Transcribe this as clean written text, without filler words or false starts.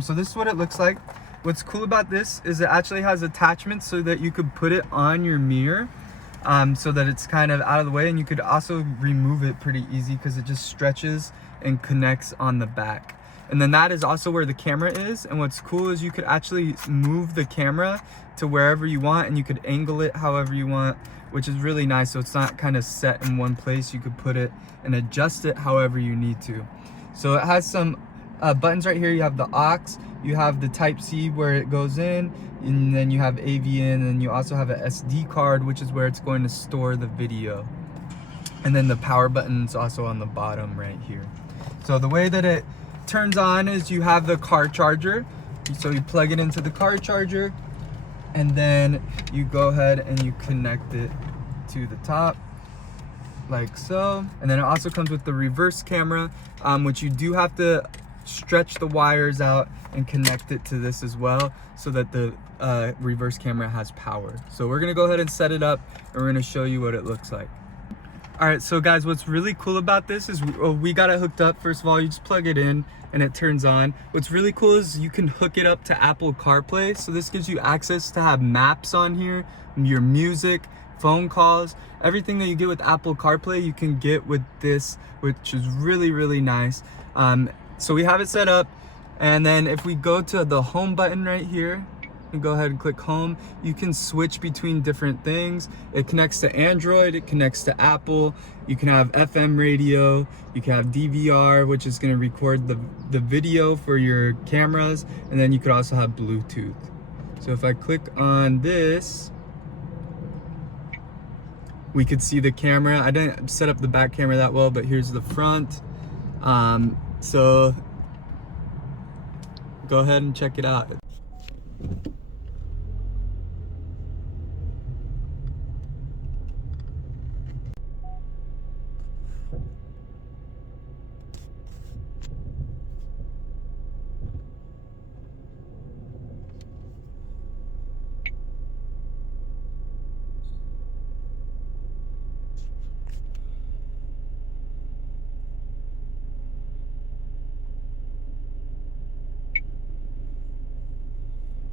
So this is what it looks like. What's cool about this is it actually has attachments so that you could put it on your mirror, so that it's kind of out of the way, and you could also remove it pretty easy because it just stretches and connects on the back. And then that is also where the camera is, and what's cool is you could actually move the camera to wherever you want, and you could angle it however you want, which is really nice. So it's not kind of set in one place. You could put it and adjust it however you need to. So it has some buttons right here. You have the aux, you have the Type-C where it goes in, and then you have AV in, and you also have an SD card, which is where it's going to store the video. And then the power button is also on the bottom right here. So the way that it turns on is you have the car charger. So you plug it into the car charger, and then you go ahead and you connect it to the top like so. And then it also comes with the reverse camera, which you do have to stretch the wires out and connect it to this as well, so that the reverse camera has power. So we're gonna go ahead and set it up, and we're gonna show you what it looks like. All right, so guys, what's really cool about this is we got it hooked up. First of all, you just plug it in and it turns on. What's really cool is you can hook it up to Apple CarPlay. So this gives you access to have maps on here, your music, phone calls, everything that you get with Apple CarPlay, you can get with this, which is really, really nice. So we have it set up, and then if we go to the home button right here, and go ahead and click home, you can switch between different things. It connects to Android, it connects to Apple. You can have FM radio, you can have DVR, which is going to record the video for your cameras, and then you could also have Bluetooth. So if I click on this, we could see the camera. I didn't set up the back camera that well, but here's the front. So go ahead and check it out.